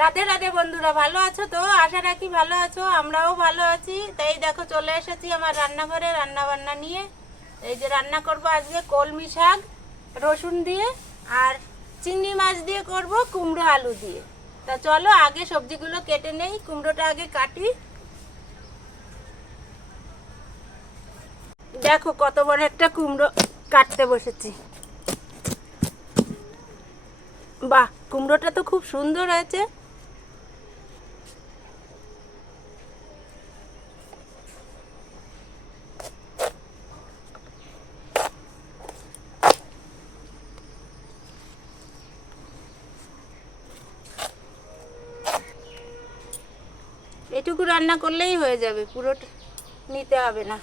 রাধে রাধে বন্ধুরা, ভালো আছো তো? আশা রাখি ভালো আছো, আমরাও ভালো আছি। তাই দেখো চলে এসেছি আমার রান্নাঘরে রান্না বান্না নিয়ে। এই যে রান্না করব আজকে কলমি শাক রসুন দিয়ে, আর চিংড়ি মাছ দিয়ে করব কুমড়ো আলু দিয়ে। তা চলো আগে সবজিগুলো কেটে নেই, কুমড়োটা আগে কাটি। দেখো কত বড় একটা কুমড়ো কাটতে বসেছি। বাহ, কুমড়োটা তো খুব সুন্দর হয়েছে। এটুকু রান্না করলেই হয়ে যাবে, পুরোটা নিতে হবে না।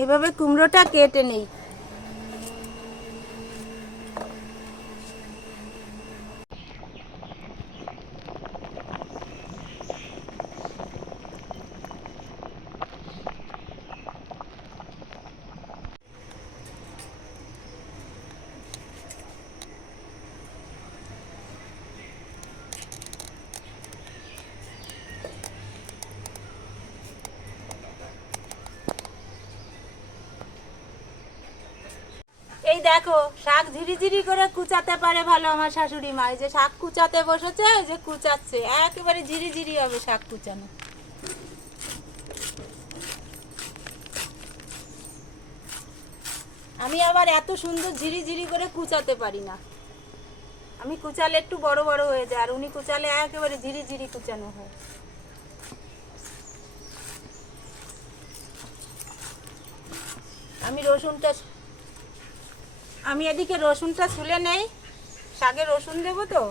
এইভাবে কুমড়োটা কেটে নেই। এই দেখো শাক ঝিরিঝিরি করে কুচাতে পারে ভালো আমার শাশুড়ি মা। এই যে শাক কুচাতে বসেছে, এই যে কুচাচ্ছে, একেবারে ঝিরিঝিরি হবে শাক কুচানো। আমি আবার এত সুন্দর ঝিরিঝিরি করে কুচাতে পারি না। আমি কুচালে একটু বড় বড় হয়ে যায়, আর উনি কুচালে একেবারে ঝিরিঝিরি কুচানো হয়। আমি রসুনটা আমি এদিকে রসুনটা ছুলে নেই, শাকে রসুন দেবো তো।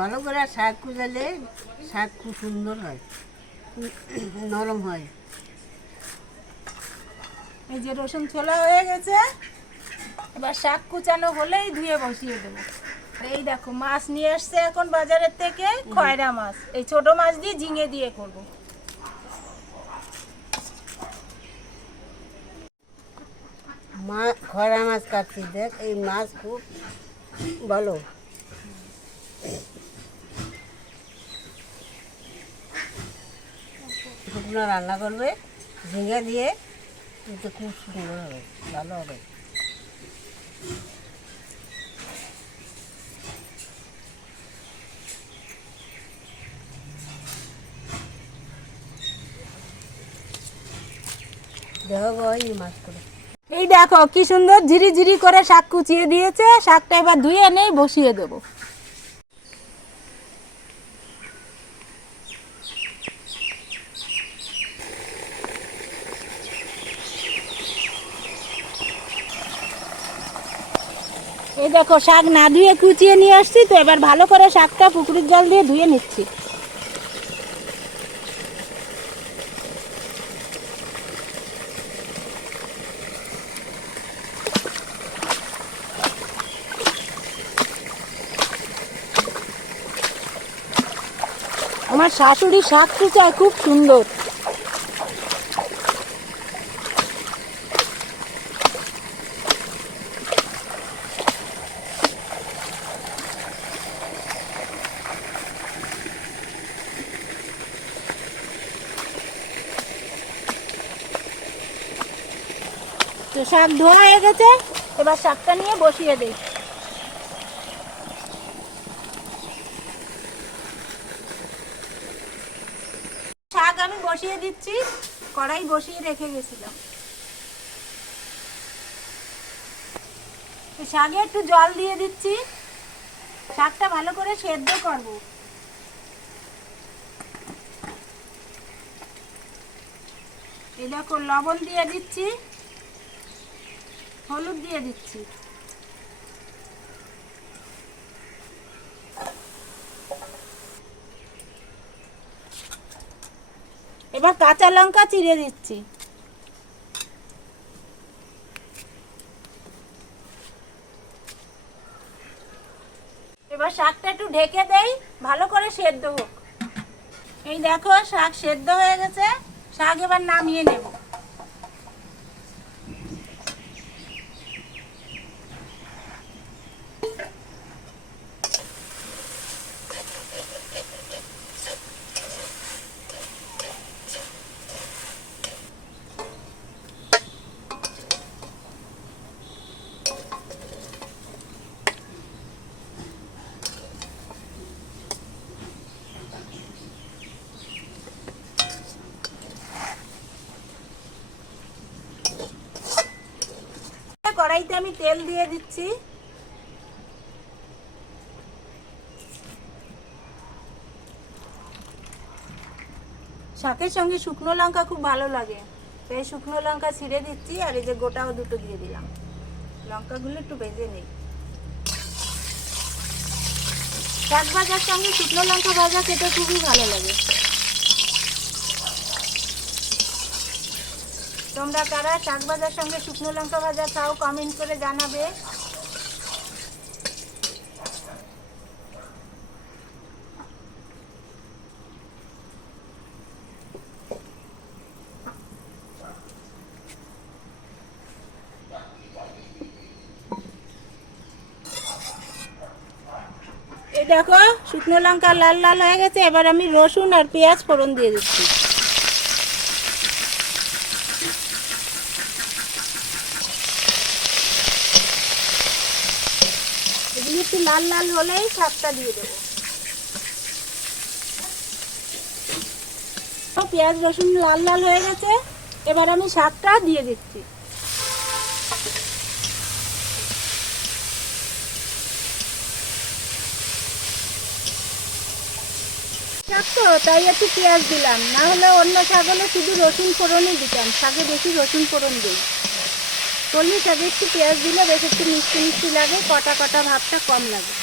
ভালো করে শাক কুচালে শাক খুব সুন্দর হয়, নরম হয়। এই যে রসুন ছোলা হয়ে গেছে, এবার শাক কুচানো হলেই ধুয়ে বসিয়ে দেবো। এই দেখো মাছ নিয়ে এসছে এখন বাজারের থেকে, খয়রা মাছ। এই ছোট মাছ দিয়ে ঝিঙে দিয়ে করব। খরা মাছ কাটছি, দেখ এই মাছ খুব ভালো। শুকনো রান্না করবে ঝিঙে দিয়ে, কিন্তু খুব সুন্দর হবে, ভালো হবে। দেখো এই মাছ করে, এই দেখো কি সুন্দর ঝিরি করে শাক কুচিয়ে দিয়েছে। শাকটা এবার ধুয়ে নেই, বসিয়ে দেবো। এই দেখো শাক না ধুয়ে কুচিয়ে নিয়ে আসছি, তো এবার ভালো করে শাকটা পুকুরের জল দিয়ে ধুয়ে নিচ্ছি। আমার শাশুড়ি শাক কুচায় খুব সুন্দর। তো শাক ধোয়া হয়ে গেছে, এবার শাকটা নিয়ে বসিয়ে দিই। শাক আমি বসিয়ে দিচ্ছি, কড়াই বসিয়ে রেখে গেছিলাম। শাকে একটু জল দিয়ে দিচ্ছি, শাকটা ভালো করে সেদ্ধ করব। এই দেখো লবণ দিয়ে দিচ্ছি, হলুদ দিয়ে দিচ্ছি। এবার কাঁচা লঙ্কা চিড়ে দিচ্ছি। এবার শাকটা একটু ঢেকে দেই, ভালো করে সেদ্ধ হোক। এই দেখো শাক সেদ্ধ হয়ে গেছে, শাক এবার নামিয়ে নেব। কড়াইতে আমি তেল দিয়ে দিচ্ছি। শাকের সঙ্গে শুকনো লঙ্কা খুব ভালো লাগে, এই শুকনো লঙ্কা ছিঁড়ে দিচ্ছি, আর এই যে গোটাও দুটো দিয়ে দিলাম। লঙ্কাগুলো একটু ভেজে নিই। শাক ভাজার সঙ্গে শুকনো লঙ্কা ভাজা খেতে খুবই ভালো লাগে। তোমরা কারা শাক ভাজার সঙ্গে শুকনো লঙ্কা ভাজা খাও, কমেন্ট করে জানাবে। এই দেখো শুকনো লঙ্কা লাল লাল হয়ে গেছে, এবার আমি রসুন আর পেঁয়াজ ফোড়ন দিয়ে দিচ্ছি। এগুলো একটু লাল লাল হলেই শাকটা দিয়ে দেবো। পেঁয়াজ রসুন লাল লাল হয়ে গেছে, এবার আমি শাকটা দিয়ে দিচ্ছি। তো তাই একটু পেঁয়াজ দিলাম, না হলে অন্য শাক হলে শুধু রসুন ফোড়নই দিতাম। শাকে বেশি রসুন ফোড়ন দিই, কলমি শাকে একটু পেঁয়াজ দিলে বেশ একটু মিষ্টি মিষ্টি লাগে, কটা কটা ভাবটা কম লাগে।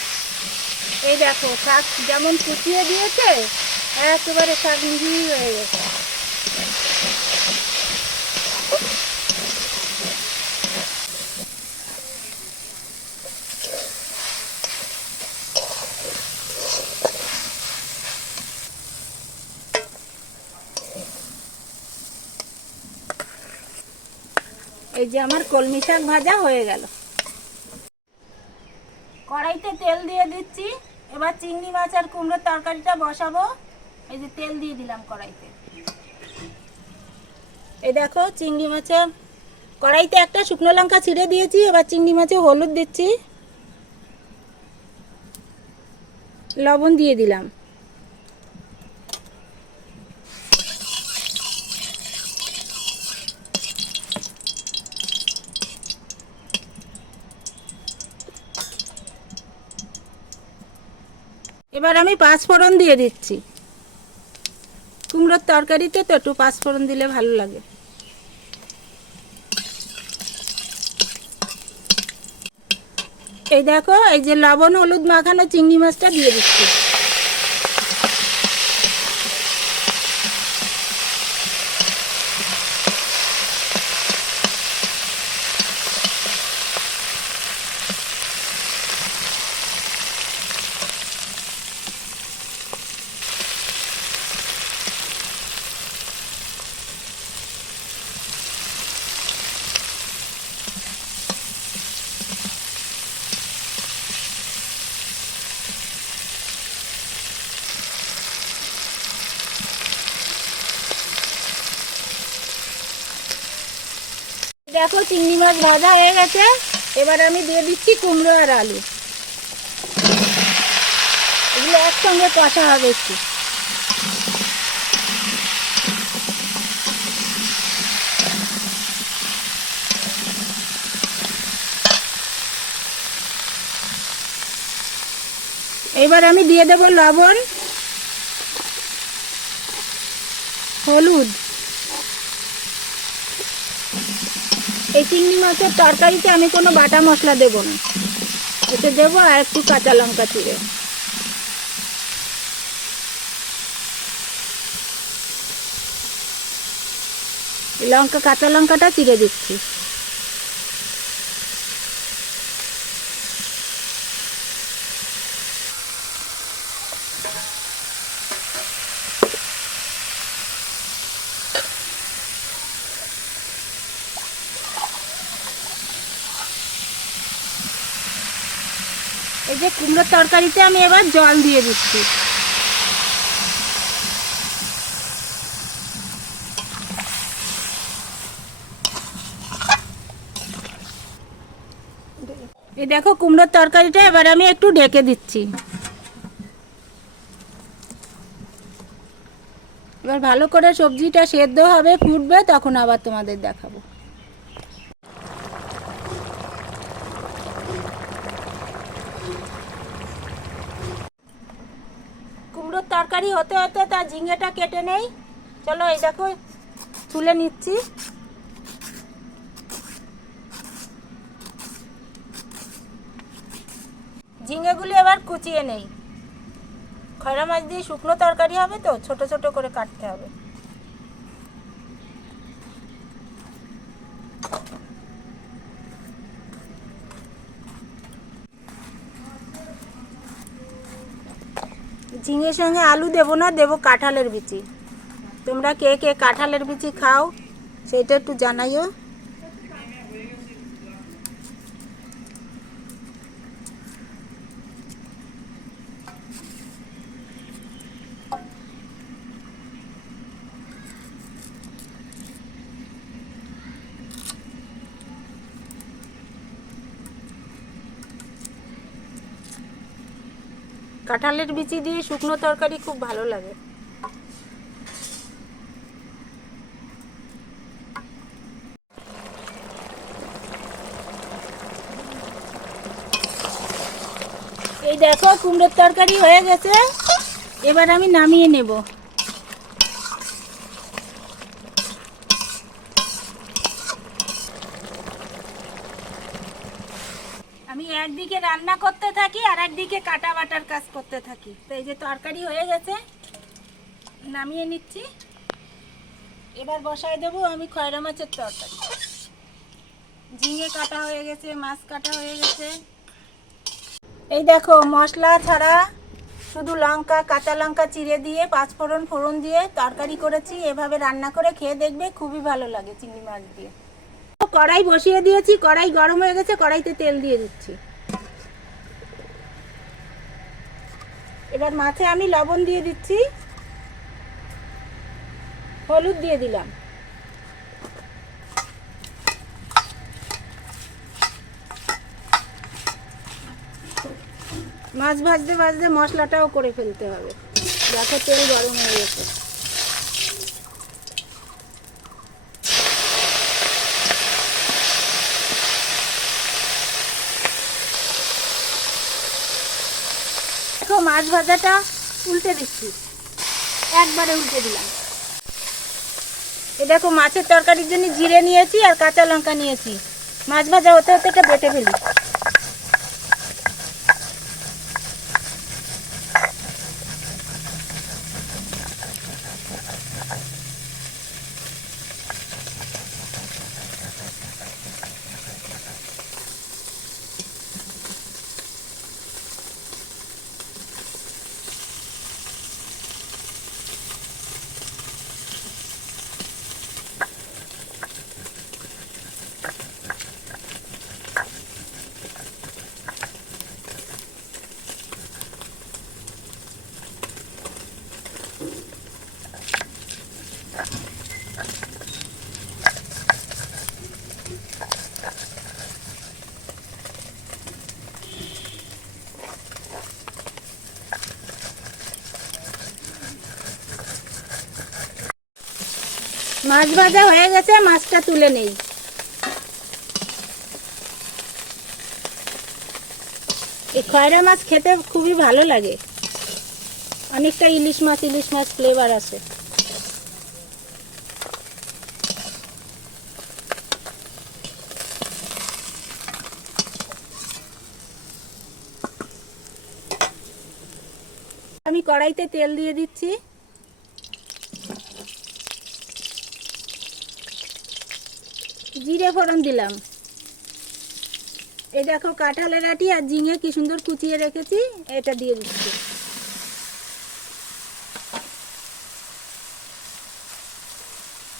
এই দেখো শাক যেমন কুচিয়ে দিয়েছে, একেবারে শাক মিহি হয়ে গেছে। এই যে আমার কলমি শাক ভাজা হয়ে গেল। কড়াইতে তেল দিয়ে দিচ্ছি, এবার চিংড়ি মাছ আর কুমড়োর তরকারিটা বসাবো। এই যে তেল দিয়ে দিলাম কড়াইতে। এই দেখো চিংড়ি মাছের কড়াইতে একটা শুকনো লঙ্কা ছিঁড়ে দিয়েছি, এবার চিংড়ি মাছে হলুদ দিচ্ছি, লবণ দিয়ে দিলাম। এবার আমি পাঁচফোড়ন দিয়ে দিচ্ছি। কুমড়োর তরকারিতে তো একটু পাঁচফোড়ন দিলে ভালো লাগে। এই দেখো, এই যে লবণ হলুদ মাখানো চিংড়ি মাছটা দিয়ে দিচ্ছি। দেখো চিংড়ি মাছ ভাজা হয়ে গেছে। এবার আমি দিয়ে দিচ্ছি কুমড়ো আর আলু। এগুলো একসঙ্গে কষা হবে একটু। এবার আমি দিয়ে দেবো লবণ, হলুদ। এই চিংড়ি মাছের তরকারিতে আমি কোনো বাটা মশলা দেব না, এতে দেবো আর একটু কাঁচা লঙ্কা চিড়ে। কাঁচা লঙ্কাটা চিড়ে দিচ্ছি। এই যে কুমড়োর তরকারিতে আমি এবার জল দিয়ে দিচ্ছি। এই দেখো কুমড়োর তরকারিটা এবার আমি একটু ঢেকে দিচ্ছি। এবার ভালো করে সবজিটা সেদ্ধ হবে, ফুটবে, তখন আবার তোমাদের দেখাবো। কুমড়োর তরকারি হতে হতে তার ঝিঙেটা কেটে নেই। চলো, এই দেখো তুলে নিচ্ছি। ঝিঙেগুলি এবার কুচিয়ে নেই। খয়রা মাছ দিয়ে শুকনো তরকারি হবে তো, ছোট ছোট করে কাটতে হবে। ঝিঙের সঙ্গে আলু দেবো না, দেবো কাঁঠালের বিচি। তোমরা কে কে কাঁঠালের বিচি খাও সেটা একটু জানাইও। কাঁঠালের বিচি দিয়ে শুকনো তরকারি খুব ভালো লাগে। এই দেখো কুমড়োর তরকারি হয়ে গেছে। এবার আমি নামিয়ে নেব। আমি একদিকে রান্না করতে থাকি আর একদিকে কাটা বাটার কাজ করতে থাকি। তো এই যে তরকারি হয়ে গেছে, নামিয়ে নিচ্ছি। এবার বসায় দেবো আমি খয়রা মাছের তরকারি। ঝিঙে কাটা হয়ে গেছে, মাছ কাটা হয়ে গেছে। এই দেখো মশলা ছাড়া শুধু লঙ্কা, কাঁচা লঙ্কা চিড়ে দিয়ে, পাঁচফোড়ন ফোড়ন দিয়ে তরকারি করেছি। এভাবে রান্না করে খেয়ে দেখবে, খুবই ভালো লাগে চিংড়ি মাছ দিয়ে। কড়াই বসিয়ে দিয়েছি, কড়াই গরম হয়ে গেছে, কড়াইতে তেল দিয়ে দিচ্ছি। এবার মাছে আমি লবণ দিয়ে দিচ্ছি, হলুদ দিয়ে দিলাম। মাছ ভাজতে ভাজতে মশলাটাও করে ফেলতে হবে। দেখো তেল গরম হয়ে গেছে। দেখো মাছ ভাজাটা উল্টে দিচ্ছি, একবারে উল্টে দিলাম। এ দেখো মাছের তরকারির জন্য জিরে নিয়েছি আর কাঁচা লঙ্কা নিয়েছি। মাছ ভাজা হতে হতে এটা বেটে ফেলি। মাছ ভাজা হয়ে গেছে, মাছটা তুলে নেই। এই খয়রা মাছ খেতে খুবই ভালো লাগে, অনেকটা ইলিশ মাছ ফ্লেভার আছে। আমি কড়াইতে তেল দিয়ে দিচ্ছি। জিরে ফোড়ন দিলাম। এই দেখো কাঁঠালের আটি আর ঝিঙে কি সুন্দর কুচিয়ে রেখেছি, এটা দিয়ে দিচ্ছি।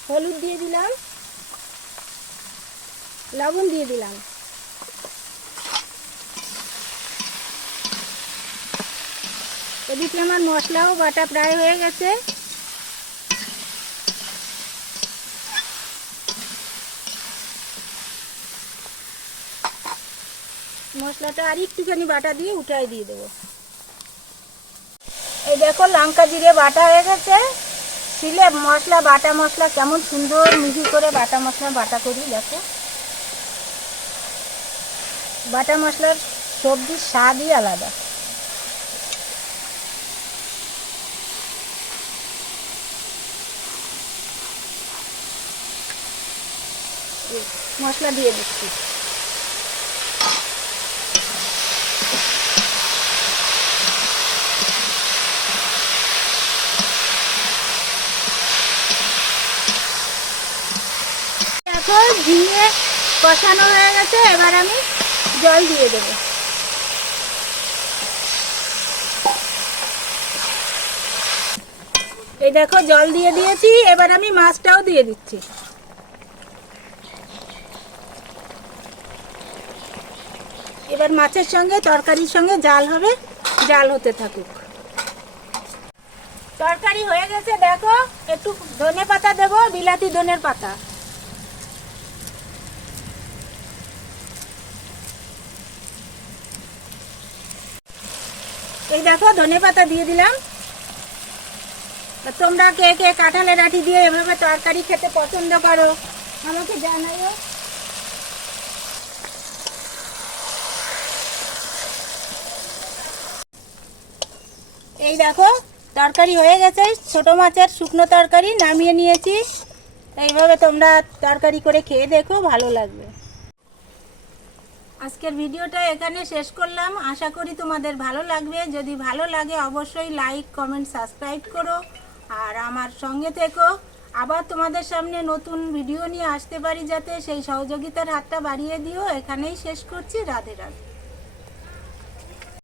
হলুদ দিয়ে দিলাম, লবণ দিয়ে দিলাম। এদিকে আমার মশলাও বাটা প্রায় হয়ে গেছে। মশলাটা আর একটুখানি বাটা দিয়ে উঠাই দিয়ে দেবো। এই দেখো লঙ্কা জিরে বাটা হয়ে গেছে। শিলে মশলা বাটা মশলা কেমন সুন্দর মিহি করে বাটা মশলা বাটা করি, দেখো বাটা মশলার সবজির স্বাদই আলাদা। মশলা দিয়ে দিচ্ছি। এখন ঝিঙে কষানো হয়ে গেছে, এবার আমি জল দিয়ে দেবো। এই দেখো জল দিয়ে দিয়েছি, এবার আমি মাছটাও দিয়ে দিচ্ছি। এবার মাছের সঙ্গে তরকারির সঙ্গে জাল হবে, জাল হতে থাকুক। তরকারি হয়ে গেছে, দেখো একটু ধনে পাতা দেবো, বিলাতি ধনের পাতা। এই দেখো ধনে পাতা দিয়ে দিলাম। তোমরা কে কে কাঁঠালের আটি দিয়ে এভাবে তরকারি খেতে পছন্দ করো আমাকে জানাইও। এই দেখো তরকারি হয়ে গেছে, ছোট মাছের শুকনো তরকারি নামিয়ে নিয়েছি। এইভাবে তোমরা তরকারি করে খেয়ে দেখো, ভালো লাগবে। আজকের ভিডিওটা এখানে শেষ করলাম, আশা করি তোমাদের ভালো লাগবে। যদি ভালো লাগে অবশ্যই লাইক কমেন্ট সাবস্ক্রাইব করো আর আমার সঙ্গে থেকো। আবার তোমাদের সামনে নতুন ভিডিও নিয়ে আসতে পারি, যাতে সেই সহযোগিতার হাতটা বাড়িয়ে দিও। এখানেই শেষ করছি, রাধে রাধে।